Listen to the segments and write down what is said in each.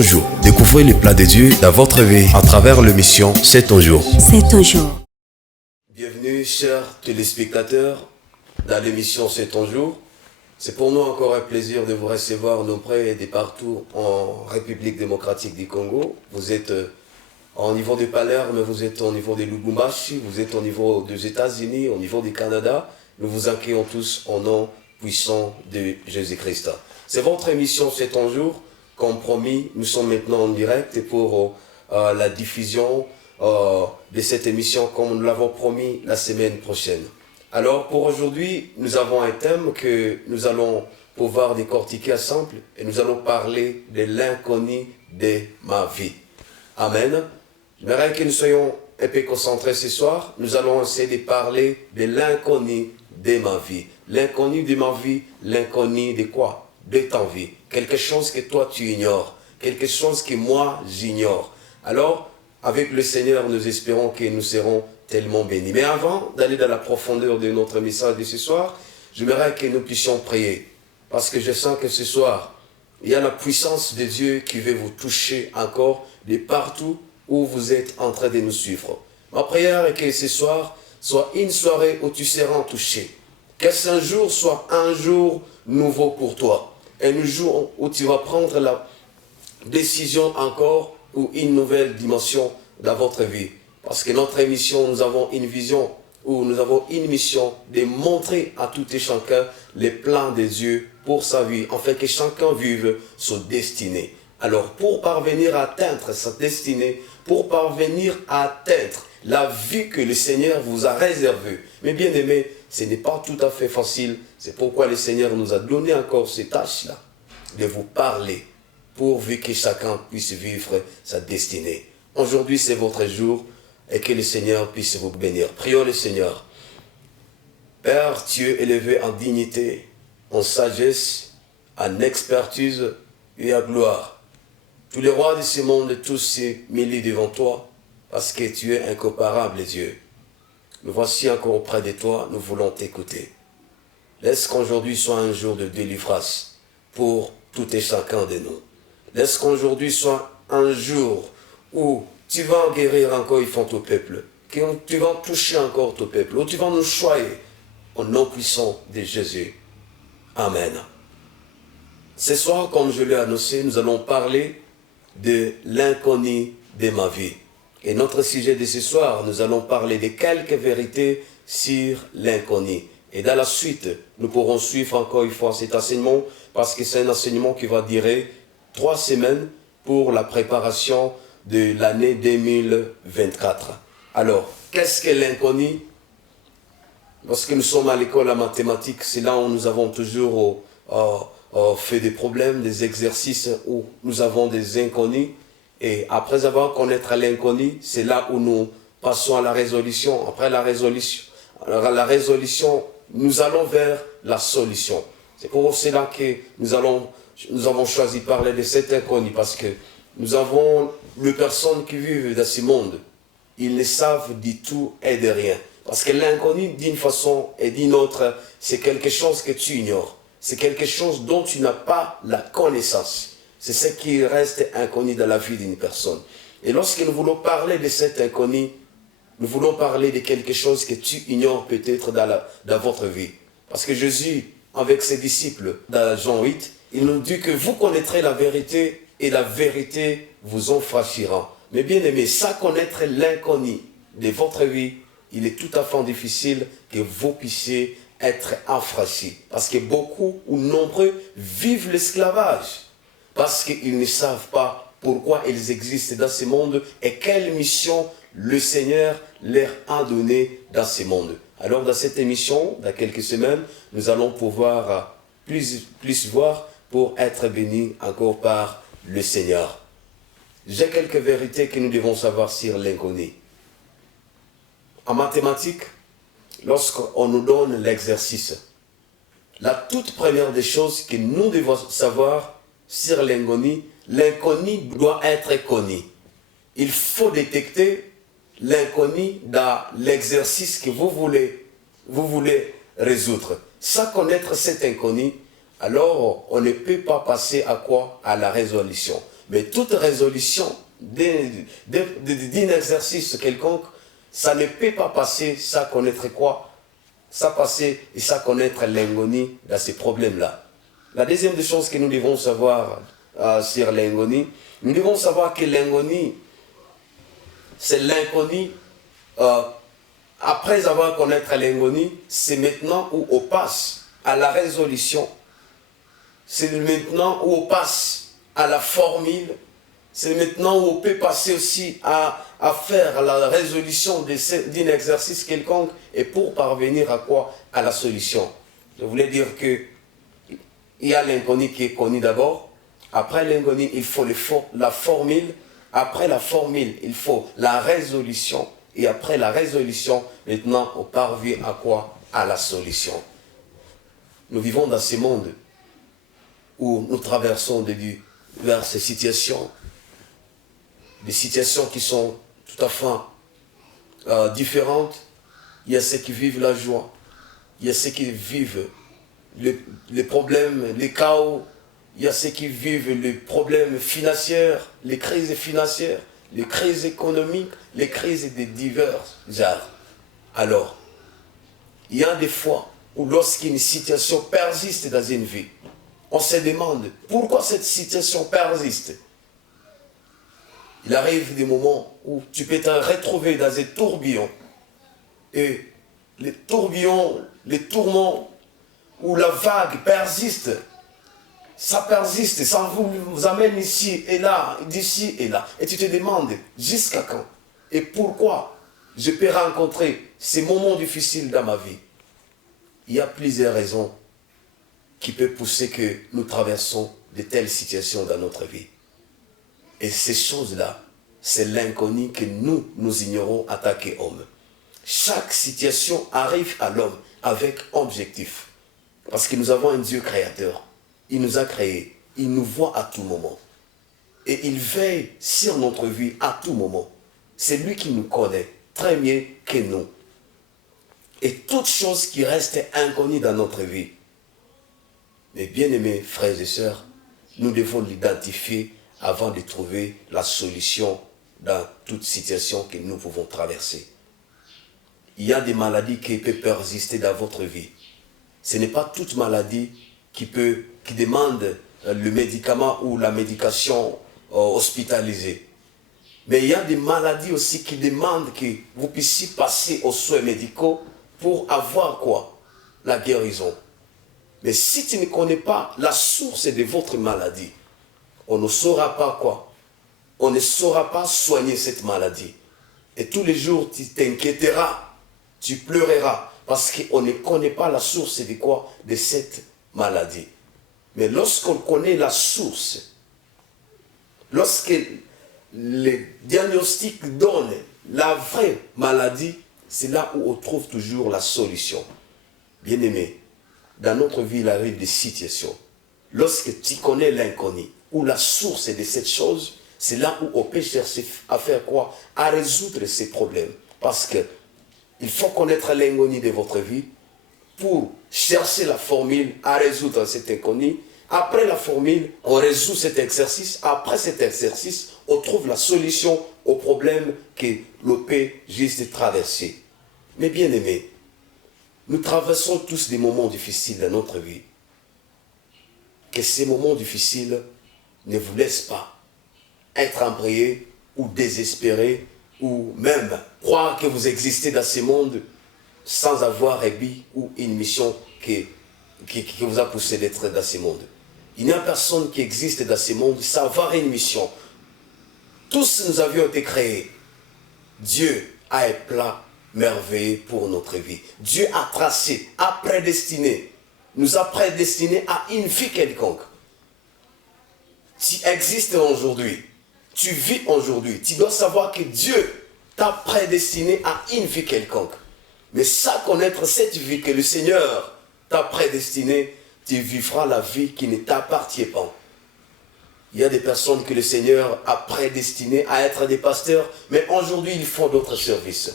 Bonjour, découvrez les plats de Dieu dans votre vie à travers l'émission C'est ton jour. C'est ton jour. Bienvenue chers téléspectateurs dans l'émission C'est ton jour. C'est pour nous encore un plaisir de vous recevoir auprès de partout en République démocratique du Congo. Vous êtes au niveau de Palerme, vous êtes au niveau de Lubumbashi, vous êtes au niveau des États-Unis, au niveau du Canada. Nous vous accueillons tous au nom puissant de Jésus-Christ. C'est votre émission C'est ton jour. Comme promis, nous sommes maintenant en direct pour la diffusion de cette émission comme nous l'avons promis la semaine prochaine. Alors pour aujourd'hui, nous avons un thème que nous allons pouvoir décortiquer ensemble et nous allons parler de l'inconnu de ma vie. Amen. J'aimerais que nous soyons un peu concentrés ce soir. Nous allons essayer de parler de l'inconnu de ma vie. L'inconnu de ma vie, l'inconnu de quoi? De ta vie. Quelque chose que toi tu ignores. Quelque chose que moi j'ignore. Alors, avec le Seigneur, nous espérons que nous serons tellement bénis. Mais avant d'aller dans la profondeur de notre message de ce soir, j'aimerais que nous puissions prier. Parce que je sens que ce soir, il y a la puissance de Dieu qui veut vous toucher encore de partout où vous êtes en train de nous suivre. Ma prière est que ce soir soit une soirée où tu seras touché. Que ce jour soit un jour nouveau pour toi. Un jour où tu vas prendre la décision encore ou une nouvelle dimension dans votre vie. Parce que notre émission, nous avons une vision où nous avons une mission de montrer à tout et chacun les plans de Dieu pour sa vie, afin que chacun vive sa destinée. Alors pour parvenir à atteindre sa destinée, pour parvenir à atteindre la vie que le Seigneur vous a réservée, mais bien aimé, ce n'est pas tout à fait facile. C'est pourquoi le Seigneur nous a donné encore ces tâches-là, de vous parler, pourvu que chacun puisse vivre sa destinée. Aujourd'hui, c'est votre jour et que le Seigneur puisse vous bénir. Prions le Seigneur. Père, tu es élevé en dignité, en sagesse, en expertise et en gloire. Tous les rois de ce monde, tous se mêlent devant toi, parce que tu es incomparable, Dieu. Nous voici encore auprès de toi, nous voulons t'écouter. Laisse qu'aujourd'hui soit un jour de délivrance pour tout et chacun de nous. Laisse qu'aujourd'hui soit un jour où tu vas guérir encore une fois ton peuple, que tu vas toucher encore ton peuple, où tu vas nous choisir au nom puissant de Jésus. Amen. Ce soir, comme je l'ai annoncé, nous allons parler de l'inconnu de ma vie. Et notre sujet de ce soir, nous allons parler de quelques vérités sur l'inconnu. Et dans la suite, nous pourrons suivre encore une fois cet enseignement, parce que c'est un enseignement qui va durer 3 semaines pour la préparation de l'année 2024. Alors, qu'est-ce que l'inconnu? Lorsque nous sommes à l'école en mathématiques, c'est là où nous avons toujours fait des problèmes, des exercices où nous avons des inconnus. Et après avoir connaître l'inconnu, c'est là où nous passons à la résolution. Après la résolution, nous allons vers la solution. C'est pour cela que nous avons choisi de parler de cet inconnu, parce que nous avons les personnes qui vivent dans ce monde. Ils ne savent du tout et de rien. Parce que l'inconnu, d'une façon et d'une autre, c'est quelque chose que tu ignores. C'est quelque chose dont tu n'as pas la connaissance. C'est ce qui reste inconnu dans la vie d'une personne. Et lorsque nous voulons parler de cet inconnu, nous voulons parler de quelque chose que tu ignores peut-être dans votre vie. Parce que Jésus, avec ses disciples, dans Jean 8, il nous dit que vous connaîtrez la vérité et la vérité vous en franchira. Mais bien aimé, ça connaître l'inconnu de votre vie, il est tout à fait difficile que vous puissiez être affranchis. Parce que beaucoup ou nombreux vivent l'esclavage. Parce qu'ils ne savent pas pourquoi ils existent dans ce monde et quelle mission le Seigneur leur a donnée dans ce monde. Alors dans cette émission, dans quelques semaines, nous allons pouvoir plus voir pour être bénis encore par le Seigneur. J'ai quelques vérités que nous devons savoir sur l'inconnu. En mathématiques, lorsqu'on nous donne l'exercice, la toute première des choses que nous devons savoir sur l'inconnu doit être connu. Il faut détecter l'inconnu dans l'exercice que vous voulez résoudre. Sans connaître cet inconnu, alors on ne peut pas passer à quoi? À la résolution. Mais toute résolution d'un exercice quelconque, ça ne peut pas passer sans connaître quoi? Ça passer et sans connaître l'ingonie dans ces problèmes-là. La deuxième des choses que nous devons savoir sur l'ingonie, nous devons savoir que l'ingonie, c'est l'inconnu. Après avoir connaître l'ingonie, c'est maintenant où on passe à la résolution. C'est maintenant où on passe à la formule. C'est maintenant où on peut passer aussi à faire la résolution d'un exercice quelconque et pour parvenir à quoi? À la solution. Je voulais dire que il y a l'inconnu qui est connu d'abord. Après l'inconnu, il faut la formule. Après la formule, il faut la résolution. Et après la résolution, maintenant, on parvient à quoi? À la solution. Nous vivons dans ce monde où nous traversons diverses situations. Des situations qui sont tout à fait différentes. Il y a ceux qui vivent la joie. Il y a ceux qui vivent les problèmes, les chaos. Il y a ceux qui vivent les problèmes financiers, les crises financières, les crises économiques, les crises de divers genres. Alors, il y a des fois où lorsqu'une situation persiste dans une vie, on se demande pourquoi cette situation persiste. Il arrive des moments où tu peux te retrouver dans un tourbillon. Et les tourbillons, les tourments, où la vague persiste, ça persiste, ça vous amène ici et là, d'ici et là. Et tu te demandes, jusqu'à quand? Et pourquoi je peux rencontrer ces moments difficiles dans ma vie? Il y a plusieurs raisons qui peuvent pousser que nous traversons de telles situations dans notre vie. Et ces choses-là, c'est l'inconnu que nous ignorons en tant qu'hommes. Chaque situation arrive à l'homme avec objectif. Parce que nous avons un Dieu créateur. Il nous a créés. Il nous voit à tout moment. Et il veille sur notre vie à tout moment. C'est lui qui nous connaît très mieux que nous. Et toute chose qui reste inconnue dans notre vie. Mais bien-aimés frères et sœurs, nous devons l'identifier avant de trouver la solution dans toute situation que nous pouvons traverser. Il y a des maladies qui peuvent persister dans votre vie. Ce n'est pas toute maladie qui demande le médicament ou la médication hospitalisée. Mais il y a des maladies aussi qui demandent que vous puissiez passer aux soins médicaux pour avoir quoi? La guérison. Mais si tu ne connais pas la source de votre maladie, on ne saura pas quoi? On ne saura pas soigner cette maladie. Et tous les jours, tu t'inquiéteras, tu pleureras, parce qu'on ne connaît pas la source de quoi? De cette maladie. Mais lorsqu'on connaît la source, lorsque les diagnostics donnent la vraie maladie, c'est là où on trouve toujours la solution. Bien-aimé, dans notre vie, il arrive des situations. Lorsque tu connais l'inconnu, ou la source de cette chose, c'est là où on peut chercher à faire quoi? À résoudre ces problèmes. Parce que il faut connaître l'inconnu de votre vie pour chercher la formule à résoudre cet inconnu. Après la formule, on résout cet exercice. Après cet exercice, on trouve la solution au problème que l'on peut juste traverser. Mais bien aimés, nous traversons tous des moments difficiles dans notre vie. Que ces moments difficiles ne vous laissent pas être embrouillés ou désespérés ou même croire que vous existez dans ce monde sans avoir un but ou une mission qui vous a poussé d'être dans ce monde. Il n'y a personne qui existe dans ce monde sans avoir une mission. Tous nous avions été créés. Dieu a un plan merveilleux pour notre vie. Dieu a tracé, a prédestiné, nous a prédestiné à une vie quelconque. Tu existes aujourd'hui, tu vis aujourd'hui, tu dois savoir que Dieu t'a prédestiné à une vie quelconque. Mais sans connaître cette vie que le Seigneur t'a prédestinée, tu vivras la vie qui ne t'appartient pas. Il y a des personnes que le Seigneur a prédestinées à être des pasteurs, mais aujourd'hui ils font d'autres services.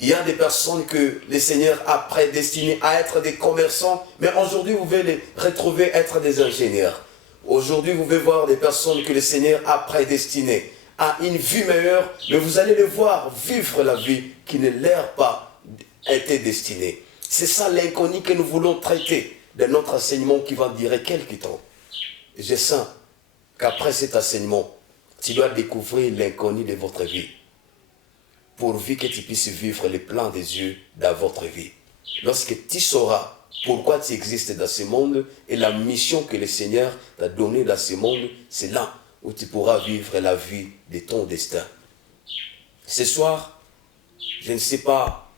Il y a des personnes que le Seigneur a prédestinées à être des commerçants, mais aujourd'hui vous pouvez les retrouver être des ingénieurs. Aujourd'hui, vous pouvez voir des personnes que le Seigneur a prédestinées à une vie meilleure, mais vous allez les voir vivre la vie qui ne leur a pas été destinée. C'est ça l'inconnu que nous voulons traiter de notre enseignement qui va durer quelques temps. Et je sens qu'après cet enseignement, tu dois découvrir l'inconnu de votre vie, pourvu que tu puisses vivre les plans des Dieu dans votre vie. Lorsque tu sauras pourquoi tu existes dans ce monde et la mission que le Seigneur t'a donnée dans ce monde, c'est là où tu pourras vivre la vie de ton destin. Ce soir, je ne sais pas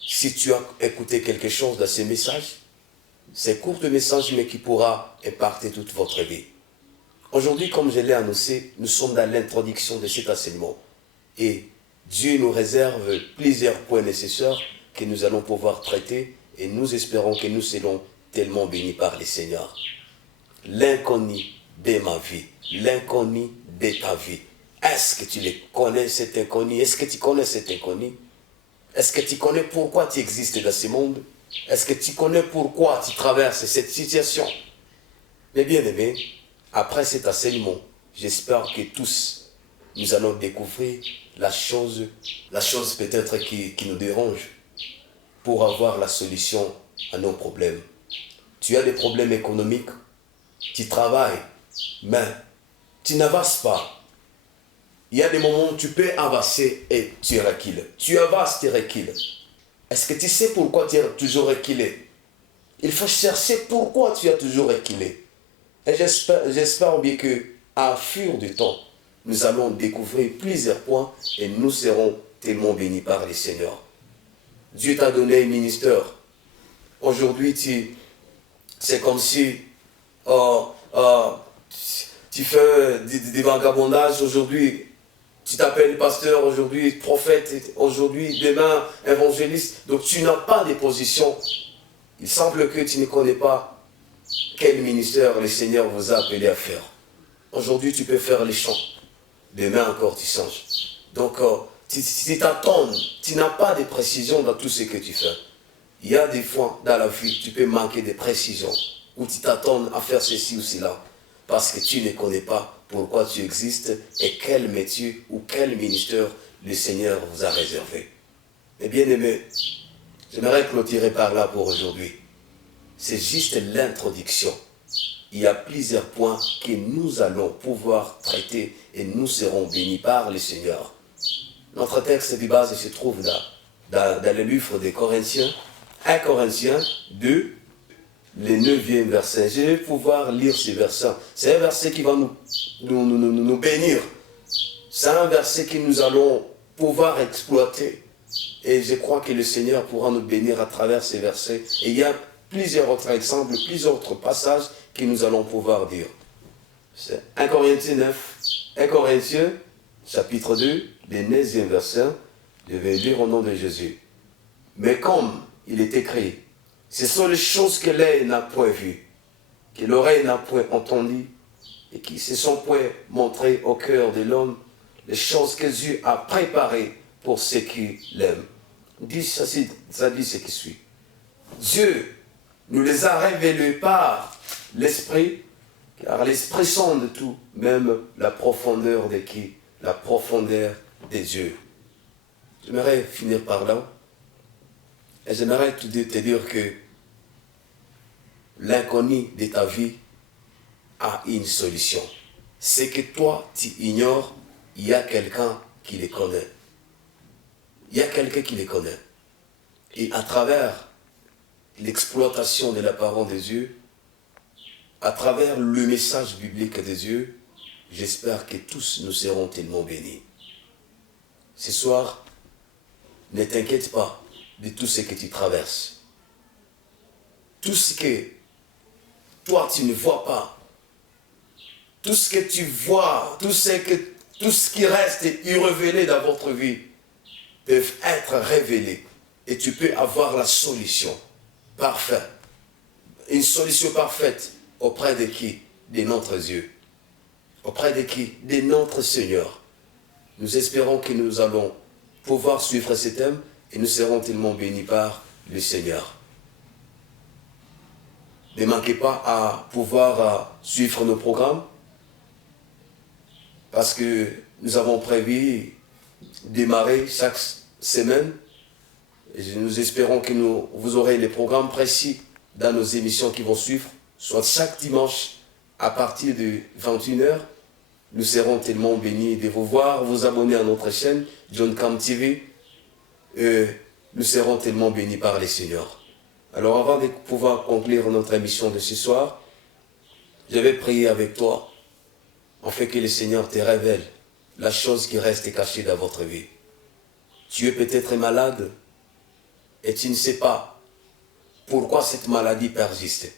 si tu as écouté quelque chose dans ce message. C'est un court message, mais qui pourra impacter toute votre vie. Aujourd'hui, comme je l'ai annoncé, nous sommes dans l'introduction de cet enseignement. Et Dieu nous réserve plusieurs points nécessaires que nous allons pouvoir traiter et nous espérons que nous serons tellement bénis par le Seigneur. L'inconnu de ma vie, l'inconnu de ta vie. Est-ce que tu le connais, cet inconnu? Est-ce que tu connais cet inconnu? Est-ce que tu connais pourquoi tu existes dans ce monde? Est-ce que tu connais pourquoi tu traverses cette situation? Mais bien aimés, après cet enseignement, j'espère que tous, nous allons découvrir la chose peut-être qui nous dérange pour avoir la solution à nos problèmes. Tu as des problèmes économiques, tu travailles, mais tu n'avances pas. Il y a des moments où tu peux avancer et tu recules. Tu avances, tu recules. Est-ce que tu sais pourquoi tu as toujours reculé? Il faut chercher pourquoi tu as toujours reculé. Et j'espère bien qu'à fur du temps, nous allons découvrir plusieurs points et nous serons tellement bénis par le Seigneur. Dieu t'a donné un ministère. Aujourd'hui, c'est comme si tu fais des vagabondages aujourd'hui. Tu t'appelles pasteur aujourd'hui, prophète aujourd'hui, demain évangéliste. Donc tu n'as pas de position. Il semble que tu ne connais pas quel ministère le Seigneur vous a appelé à faire. Aujourd'hui, tu peux faire les chants. Demain encore, tu changes. Donc, tu t'attends. Tu n'as pas de précision dans tout ce que tu fais. Il y a des fois dans la vie, tu peux manquer de précision. Ou tu t'attends à faire ceci ou cela. Parce que tu ne connais pas pourquoi tu existes et quel métier ou quel ministère le Seigneur vous a réservé. Mais bien aimé, j'aimerais clôturer par là pour aujourd'hui. C'est juste l'introduction. Il y a plusieurs points que nous allons pouvoir traiter et nous serons bénis par le Seigneur. Notre texte de base se trouve dans le livre des Corinthiens, 1 Corinthiens 2, le 9e verset. Je vais pouvoir lire ce verset. C'est un verset qui va nous bénir. C'est un verset que nous allons pouvoir exploiter. Et je crois que le Seigneur pourra nous bénir à travers ces versets. Et il y a plusieurs autres exemples, plusieurs autres passages que nous allons pouvoir dire. C'est 1 Corinthiens 9, 1 Corinthiens chapitre 2, le 9e verset. Je vais lire au nom de Jésus. Mais comme il est écrit, ce sont les choses que l'œil n'a point vues, que l'oreille n'a point entendues, et qui se sont point montrées au cœur de l'homme, les choses que Dieu a préparées pour ceux qui l'aiment. Ça dit ce qui suit. Dieu nous les a révélées par l'Esprit, car l'Esprit sonde tout, même la profondeur de qui? La profondeur des dieux. J'aimerais finir par là. Et j'aimerais te dire que l'inconnu de ta vie a une solution. C'est que toi, tu ignores, il y a quelqu'un qui les connaît. Il y a quelqu'un qui les connaît. Et à travers l'exploitation de la parole de Dieu, à travers le message biblique de Dieu, j'espère que tous nous serons tellement bénis. Ce soir, ne t'inquiète pas de tout ce que tu traverses. Tout ce que toi tu ne vois pas, tout ce que tu vois, tout ce qui reste irrévélé dans votre vie peuvent être révélés et tu peux avoir la solution parfaite. Une solution parfaite auprès de qui? De notre Dieu. Auprès de qui? De notre Seigneur. Nous espérons que nous allons pouvoir suivre ce thème et nous serons tellement bénis par le Seigneur. Ne manquez pas à pouvoir suivre nos programmes parce que nous avons prévu démarrer chaque semaine. Et nous espérons que vous aurez les programmes précis dans nos émissions qui vont suivre, soit chaque dimanche à partir de 21h. Nous serons tellement bénis de vous voir, vous abonner à notre chaîne, John Cam TV. Nous serons tellement bénis par les Seigneurs. Alors avant de pouvoir conclure notre émission de ce soir, je vais prier avec toi, afin que le Seigneur te révèle la chose qui reste cachée dans votre vie. Tu es peut-être malade et tu ne sais pas pourquoi cette maladie persiste.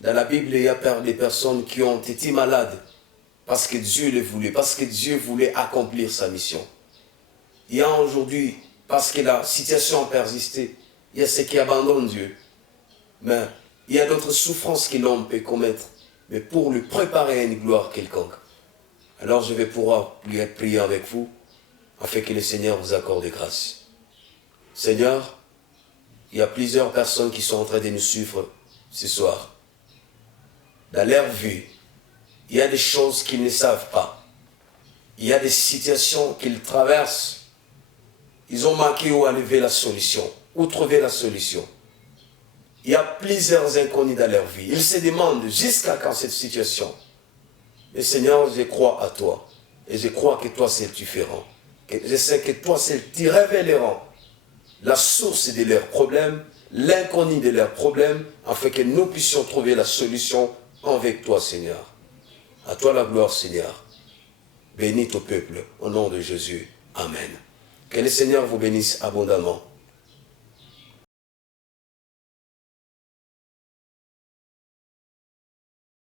Dans la Bible, il y a des personnes qui ont été malades parce que Dieu le voulait, parce que Dieu voulait accomplir sa mission. Il y a aujourd'hui, parce que la situation a persisté, il y a ceux qui abandonnent Dieu. Mais il y a d'autres souffrances que l'homme peut commettre, mais pour lui préparer à une gloire quelconque. Alors je vais pouvoir prier avec vous, afin que le Seigneur vous accorde grâce. Seigneur, il y a plusieurs personnes qui sont en train de nous suivre ce soir. Dans leur vie, il y a des choses qu'ils ne savent pas. Il y a des situations qu'ils traversent. Ils ont manqué où enlever la solution, où trouver la solution. Il y a plusieurs inconnus dans leur vie. Ils se demandent jusqu'à quand cette situation. Mais Seigneur, je crois à toi. Et je crois que toi, c'est différent. Je sais que toi, c'est tu révéleras la source de leurs problèmes, l'inconnu de leurs problèmes, afin que nous puissions trouver la solution avec toi, Seigneur. À toi la gloire, Seigneur. Bénis ton peuple, au nom de Jésus. Amen. Que le Seigneur vous bénisse abondamment.